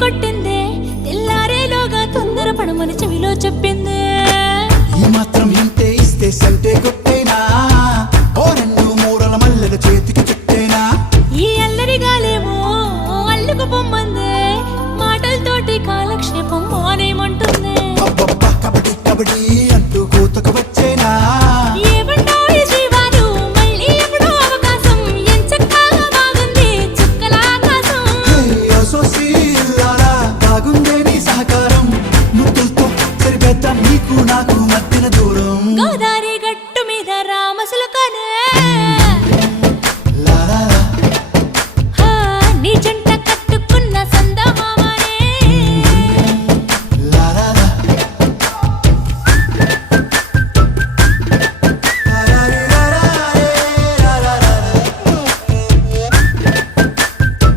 కొట్టిందే తెల్లారేలోగా తొందర పడమని చెవిలో చెప్పిందే ఈ మాత్రం ఇంతే ఇస్తే సంటే కొట్టేనా ఓ రెండు మూరల మల్లెల చేతికి చుట్టేనా ఈ అల్లరి గాలేమో అల్లుకు పొమ్మందే మాటలతోటి కాలక్షేపం మానేమంటుందే అబ్బబ్బా కబడ్డీ కబడ్డీ